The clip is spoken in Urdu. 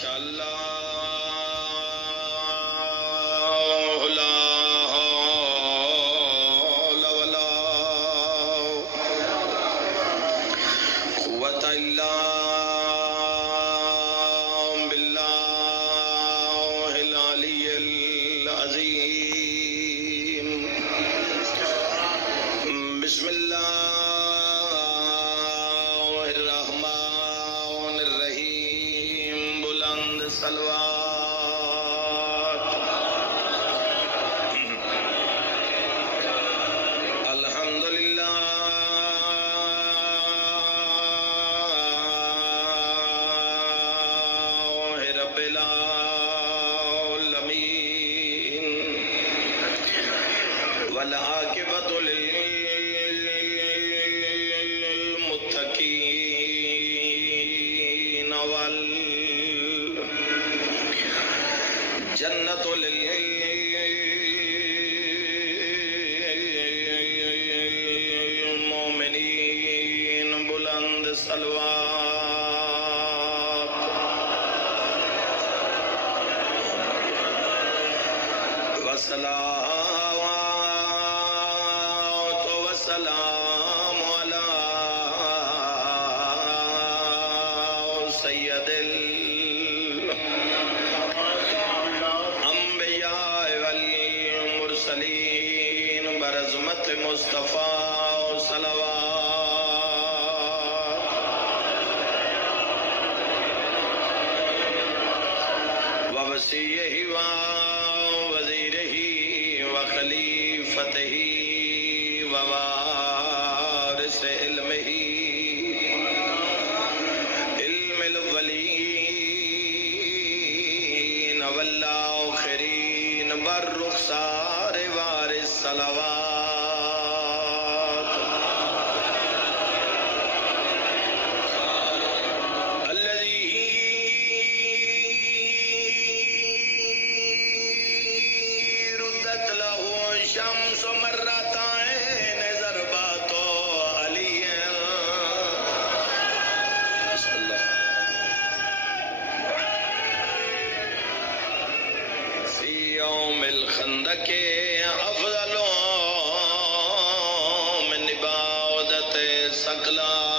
شاء اللہ لا حول ولا قوة إلا بالله العلي العظيم بسم الله الرحمن الرحيم بلند صلوات الحمد لله رب العالمين والعاقبة للمتقين والجنة للمؤمنين بلند صلوات والصلاة والسلام على سيد الأنبياء والمرسلين برزمة مصطفى صلوات ووصيه ووزيره وخليفته ووارث علمه علم الأولين والآخرين بالرخصار وارث صلوات الذي ردت له الشمس مرتين ضربات علي بسم الله في يوم الخندق أفضل من عبادة ثقلان